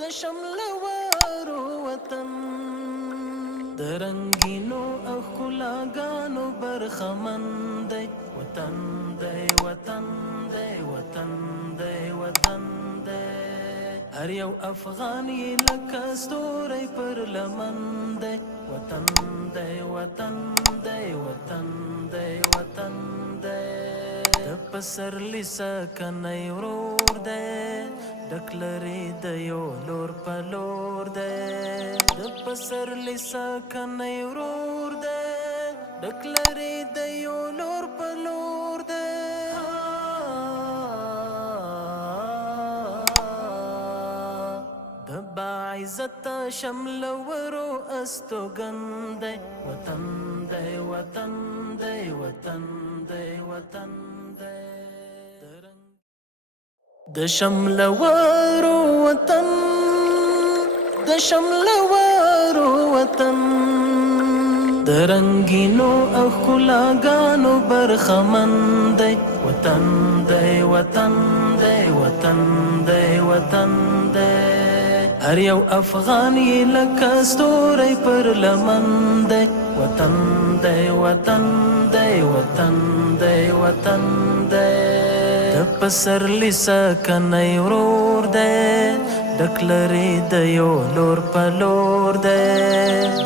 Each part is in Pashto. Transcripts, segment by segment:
د شملوارو وطن د رنگینو او ښکلاګانو برخمن دی وطن دی وطن دی وطن دی وطن دی هر یو افغان یې لکه ستوری پر لمن دی وطن دی وطن دی وطن دی وطن دی د پسرلي سکنی ورور دی ډک لري د یو لور په لور دی د پسرلي سکنی ورور دی ډک لري د یو لور په لور دی د باعزت شملورو استوګن دی وطن دی وطن دی وطن دی وطن دی د شملورو وطن د شملورو وطن د رنگینو او ښکلاګانو برخمن دی وطن دی وطن دی وطن دی وطن دی هر یو افغان یې لکه ستوری پر لمن دی وطن دی وطن دی وطن دی وطن دی د پسرلي سکنی ورور دی ډک لري د یو لور په لور دی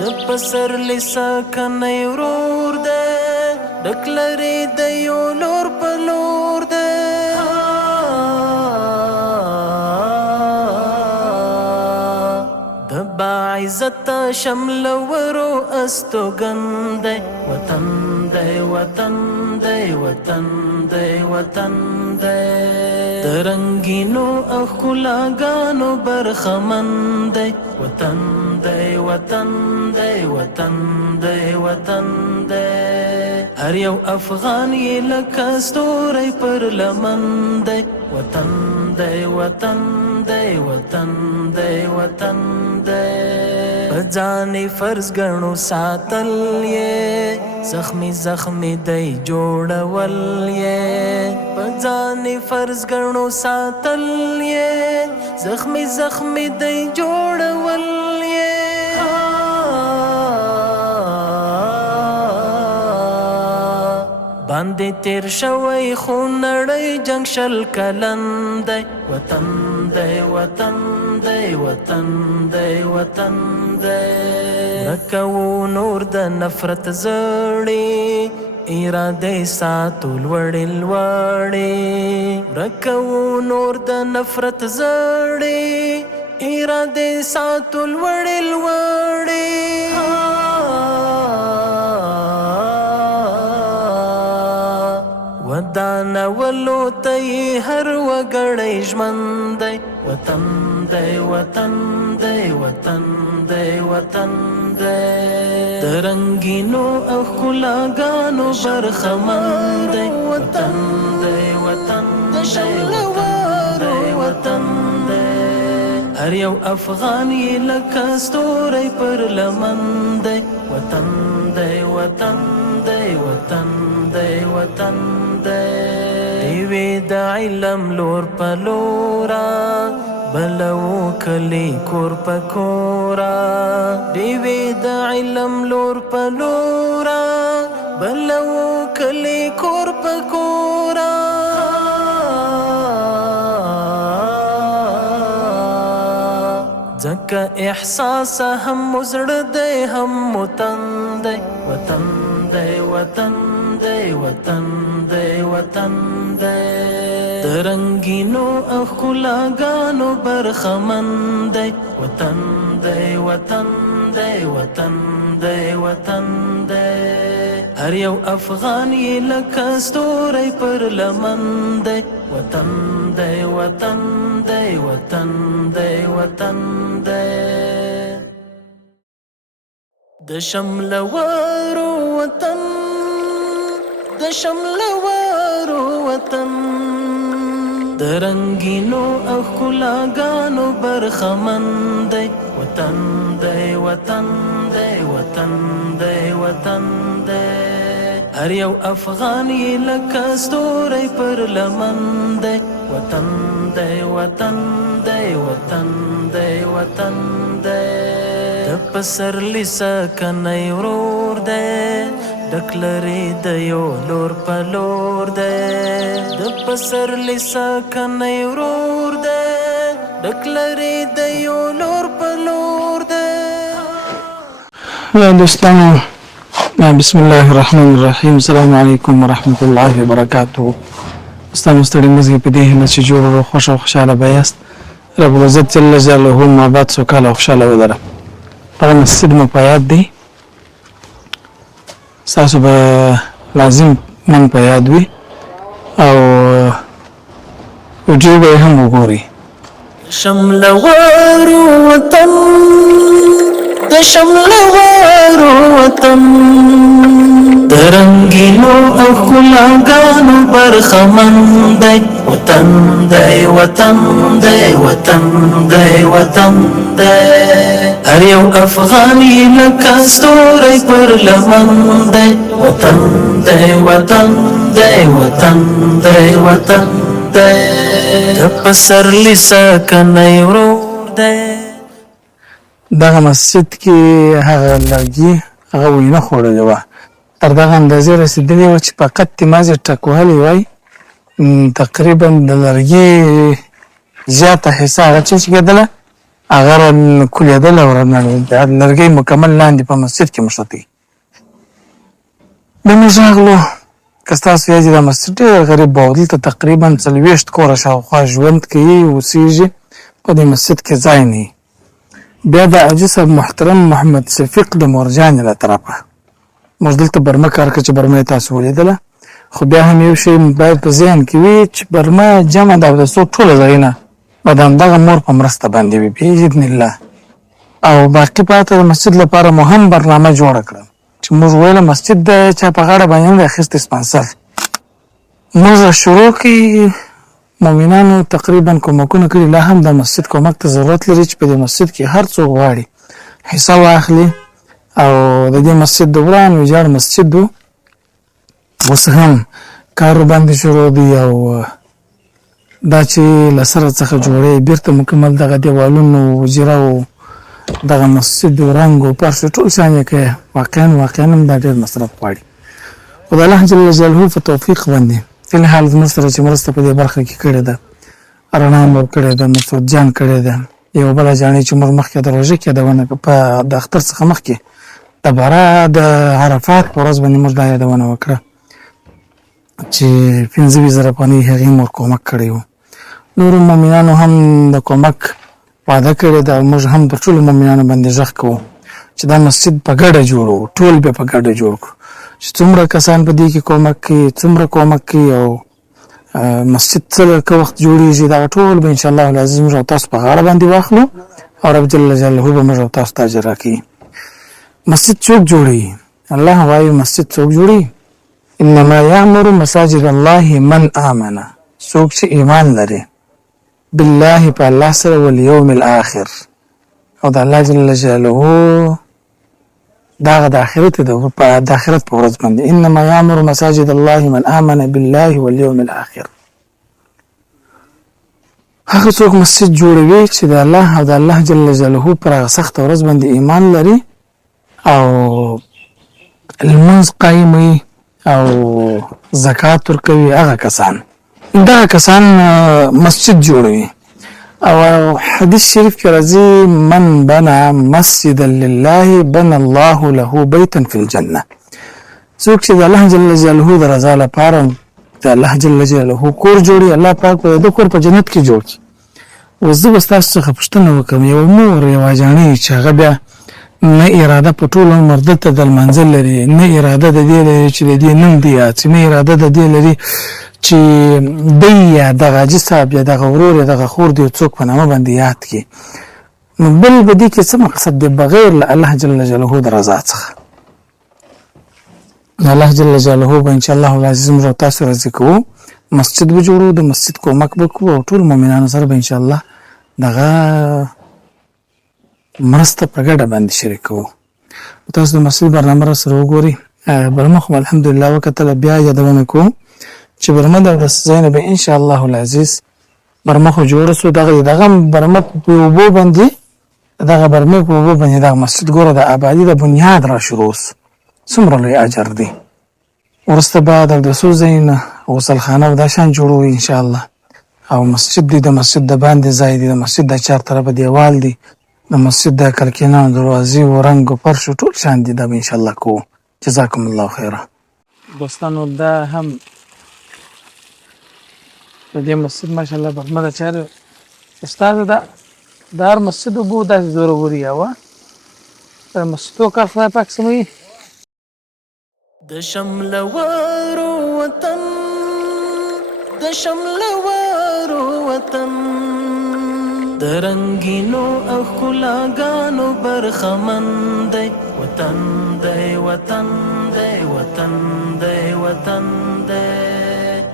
د پسرلي سکنی ورور دی ډک لري د یو لور په لور دی د باعزت شملورو استوګن دی وطن دی وطن دی وطن دی وطن دی د رنگینو او ښکلاګانو برخمن دی وطن دی وطن دی وطن دی وطن دی هر یو افغان یې لکه ستوری پر لمن دی وطن دی وطن دی وطن دی وطن دی په ځانې فرض ګڼو ساتل یې زخمی زخمی دی جوړول یې په ځانې فرض ګڼو ساتل یې زخمی زخمی دی جوړول یې باندې تیر شوی خو نړۍ جنګ شل کلن دی وطن دی وطن دی وطن دی وطن دی نکوو نور د نفرت زړې ارادې ساتو لوړې لوړې نکوو نور د نفرت زړې ارادې ساتو لوړې لوړې ودانولو ته یې هر وګړی ژمن دی وطن دی وطن دی وطن دی وطن دی د رنگینو او ښکلاګانو برخمن دی وطن دی وطن دی وطن دی هر یو افغان یې لکه ستوری پر لمن دی وطن دی وطن دی وطن دی وطن دیوی د علم لور په لورا بلو کلی کور په کورا دیوی د علم لور په لورا بلو کلی کور په کورا ځکه احساس هم مزړه دی هم وطن دی وطن دی وطن دی وطن دی وطن دی د رنگینو او ښکلاګانو برخمن دی وطن دی وطن دی وطن دی وطن دی هر یو افغان یې لکه ستوری پر لمن دی وطن دی وطن دی وطن دی وطن دی د شملورو وطن د شملورو وطن د رنگینو او ښکلاګانو برخمن دی وطن دی وطن دی وطن دی وطن دی هر یو افغان یې لکه ستوری پر لمن دی وطن دی وطن دی وطن دی وطن دی د پسرلی سکنی ورور دی ډک لري د یو لور په لور دی د پسرلی سکنی ورور دی ډک لري د یو لور په لور دی. دوستانو بسم الله الرحمن الرحیم. السلام علیکم ورحمۃ الله وبرکاتہ. ستاسو ستړي مزګي په دې هله چې جوړ او خوشاله بیاست. رب العزت جل جلاله ما بعد سوکاله او خوشاله ودره. په مسجد مو پیاد دی تاسو به لازم من پیاد وي او وجو به هم وګوري. شملوار وطن د شملوار وطن د رنگینو او ښکلاګانو برخمن دی وطن دی وطن دی وطن دی وطن دی هر یو افغاني لکه ستوری پر لمن دی وطن دی وطن دی وطن دی وطن دی د پسرلی سکنی ورور دی. دغه مسجد کې هغه لرګي هغه وینه خوړلې وه تر دغه اندازې رسېدلې وه چې فقط تیمازې ټک وهلې وای تقریبا د لرګي زیاته حصه هغه چې کېدله هغه رانکولېدله او لرګی مکمل لاندې په مسجد کې مشتي به موږ راغلو. که ستاسو یاد دا مسجد ډېر غریب و او دلته تقریبا 40 کوره شاوخوا ژوند کوي اوسېږي په دې مسجد کې ځای نه وي. بیا د حاجي صاحب محترم محمد شفیق د مورجانې له طرفه موږ دلته برمه کار کوو چې برمه یې تاسو ولیدله خو بیا هم یو شی باید په ذهن کې وي چې برمه جمع د اودسو ټوله ځایونه به د همدغه مور په مرسته باندې وي باذن الله. او باقي پاته د مسجد لپاره مو هم برنامه جوړه کړه چې موږ ویله مسجد د چا په غاړه باندې نه دی اخیستی سپانسر موږ شروع کې مؤمنانو تقریبا کومکونه کړي لا هم د مسجد کومک ته ضرورت لري چې په دې مسجد کې هر څوک غواړي حصه واخلي او د دې مسجد د وران ویجاړ مسجد و اوس هم کار باندې شروع دی او دا چې له سره څخه جوړې بیرته مکمل دغه دیوالونو وجره او دغه مسجد رنګ او فرش ټول شان یې کوي واقعا هم دا ډېر مصرف غواړي خو د الله جل جلاله په توفیق باندې فی الحال زموږ سره چې مرسته په دې برخه کې کړې ده رڼا مور کړې ده مسعود جان کړې ده یو بله جانې چې موږ مخکې د روژې کې یادونه په د اختر څخه مخکې د باره د عرفات په ورځ باندې موږ دا یادونه وکړه چې 15,000 افغانۍ هغې مور کومک کړی و. نورو مؤمنانو هم د کومک وعده کړې ده او موږ هم پر ټولو مؤمنانو باندې غږ کوو چې دا مسجد په ګډه جوړو ټول به په ګډه جوړ کړو چې څومره کسان په دې کې کومک کوي څومره کومک کوي او مسجد څه وخت جوړېږي دا ټول به انشاءالله العزیز موږ او تاسو په غاړه باندې واخلو او رب جل جلاله به موږ او تاسو ته اجر راکړي. مسجد څوک جوړوي؟ الله وایي مسجد څوک جوړوي؟ انما یعمر مساجد الله من آمن څوک چې ایمان لري بالله په الله سره والیوم الاخر او د الله جل جلاله داغه د آخرت د آخرت په ورځ باندې انما یعمر مساجد الله من آمن بالله والیوم الاخر. هغه څوک مسجد جوړوي چې د الله او د الله جل جلاله پر سخت ورځ باندې ایمان لري او المنځ قایموي او زکات ورکوي هغه کسان مسجد جوړوي. او حدیث شریف کې راځي من بنا مسجدا لله بنى الله له بیتا فی الجنه څوک چې د الله جل جلاله د رضا لپاره د الله جل جلاله کور جوړي الله پاک په د کور په جنت کې جوړ کړي. اوس زه به ستاسو څخه پوښتنه وکړم یو مور یوه جانۍ چې هغه بیا نه اراده په ټول عمر دلته د لمانځل لري نه اراده د دې لري چې د دې نوم دی یاد شي نه اراده د دې لري چې دی یا دغه حاجي صاحب یا دغه ورور یا دغه خور دی څوک په نامه باندې یاد کړي نو بل به دې کې څه مقصد دی بغیر له الله جل جلاله د رضا څخه. الله جل جلاله به انشاءالله العزیز موږ تاسو راضي کوو مسجد به جوړو د مسجد کومک به کوو او ټول مؤمنانو سره به انشاءالله دغه مرسته په ګډه باندې شریکوو. تاسو د مسجد برنامه را سره وګورئ برنامه خو الحمدلله وکتله بیا یادونه کوم چې برنامه د ځای نه به انشاءالله العزیز برمه خو جوړه سو دغه برمه په اوبو باندې دغه برمه په اوبو باندې دغه مسجد ګوره د آبادي د بنیاد را شروع سو څومره لوی اجر دی ورسته بعد د څو ځایونه غسلخانه او دا شان جوړوي ان شاء الله او مسجد دی د مسجد د باندې ځای دی د مسجد د چار طرفه دیوال دی د مسجد د کلکینانو دروازې او رنګ او فرش ټول شان دي دا ان شاء الله کو جزاکم الله خیره دوستانو دا هم د دې مسجد ماشاءالله برمه د چاره استاد دا هر مسجد وبو داسې ضروري و د مسجدو کار خدای پاک سموي د شملوارو وطن د شملوارو وطن د رنگینو او ښکلاګانو برخمن دی وطن دی وطن دی وطن دی وطن دی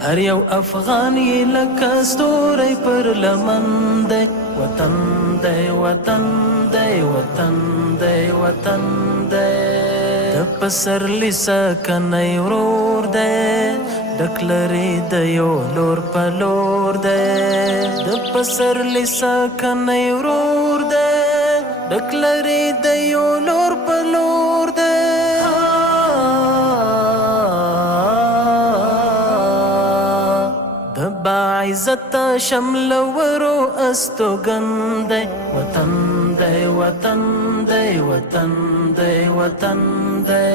هر یو افغان یې لکه ستوری پر لمن دی وطن دی وطن دی وطن دی وطن دی د پسرلی سکنی ورور دی ډک لري د یو لور په لور دی د پسرلی سکنی ورور دی ډک لري د یو لور په لور دی د باعزت شملورو استوګن دی وطن دی وطن دی وطن دی وطن دی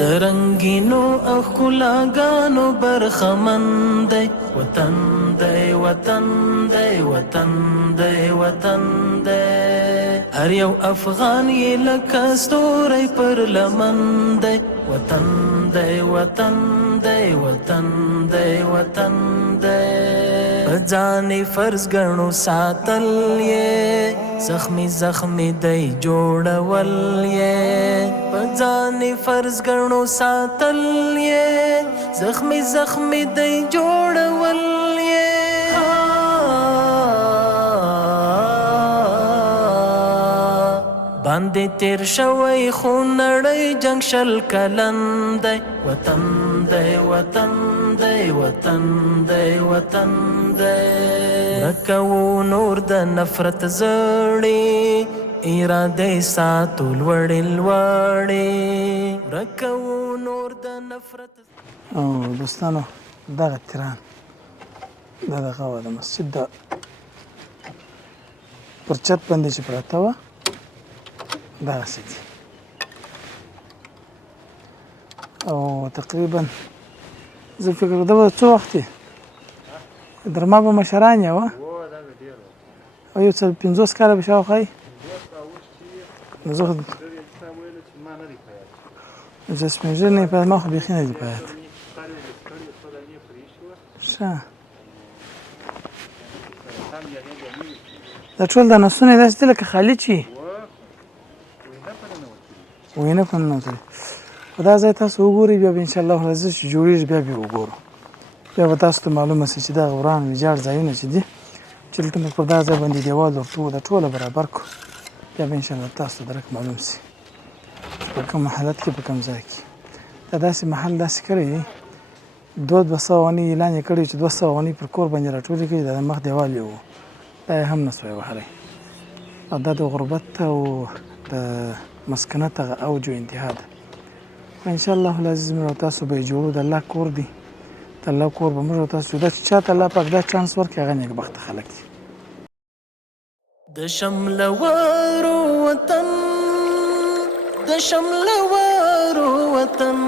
د رنگینو او ښکلاګانو برخمن دی وطن دی وطن دی وطن دی وطن دی هر یو افغان یې لکه ستوری پر لمن دی وطن دی وطن دی وطن دی وطن دی په ځانې فرض ګڼو ساتل یې زخمی زخمی دی جوړول یې په ځانې فرض ګڼو ساتل یې زخمی زخمی دی جوړول یې باندې تیر شوی خو نړۍ جنگ شل کلن دی وطن دی وطن دی وطن دی وطن دی نکو نور د نفرت زړی اراده ساتو لوړې لوړې نکو نور د نفرت او دوستانو دغه تیران دا دغه و د مسجد د پر چت باندې چې پراته وه دغسې دي او تقریبا زه فکر دا به څو وخت یې در ما به مشران یې وه او یو څه 50 کاله به شاوخوا یې نو زه سپین ږیري نه یې په ما خو بیخي نه دي په یاد ښه دا ټول د نسونه یې داسې دي لکه خالي چې وینه په ننوتلې خو دا ځای تاسو وګورئ بیا به انشاءالله راځي چې جوړېږي بیا به وګورو بیا به تاسو ته معلومه شي چې دغه وران ویجاړ ځایونه چې دي چې دلته موږ پر دا ځای باندې دیوال ورته د ټوله برابر کړو بیا به انشاءالله تاسو ته درک معلوم شي چې په کوم حالت کې په کوم ځای کې دا داسې محل داسې کړی دی 200 ونې اعلان یې کړی چې 200 ونې پر کور باندې راټولې کړي دا د مخ دیوال یې و دا یې هم نه سوی وهلی او دا د غربت او د مسکنت هغه اوج و انتها ده ان شاء الله العزیز موږ تاسو به جوړو د الله کور دی د الله کور به موږ تاسو دا چې چاته الله پاک دا چانس ورکړي هغه نیکبخته خلک دي د شملوارو وطن د شملوارو وطن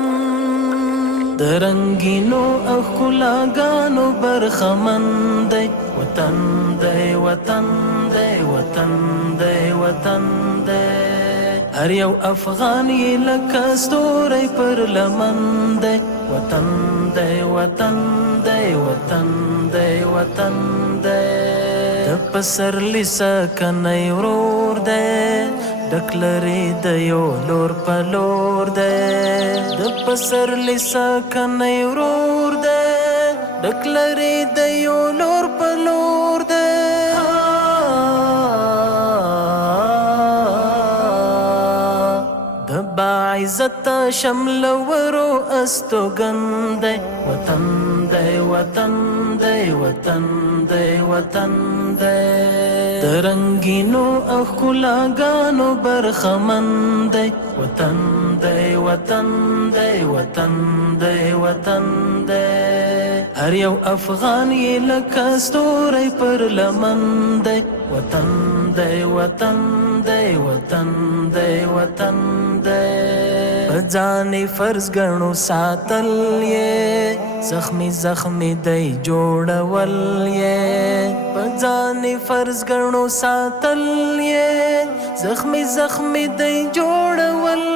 د رنگینو او ښکلاګانو برخمن دی وطن دی وطن دی وطن دی وطن دی هر یو افغان یې لکه ستوری پر لمن دی وطن دی وطن دی وطن دی وطن دی د پسرلی سکنی ورور دی ډک لري د یو لور په لور دی د پسرلی سکنی ورور دی ډک لري د یو لور په لور دی عزت شمل ورو استوګن دی وطن دی وطن دی وطن دی وطن دی د رنګینو ښکلاګانو برخمن دی وطن دی وطن دی وطن دی وطن دی هر یو افغان یې لکه ستوری پر لمن دی وطن دی وطن دی وطن دی وطن دی په ځانې فرض ګڼو ساتل یې زخمی زخمی دی جوړول یې په ځانې فرض ګڼو ساتل یې زخمی زخمی دی جوړول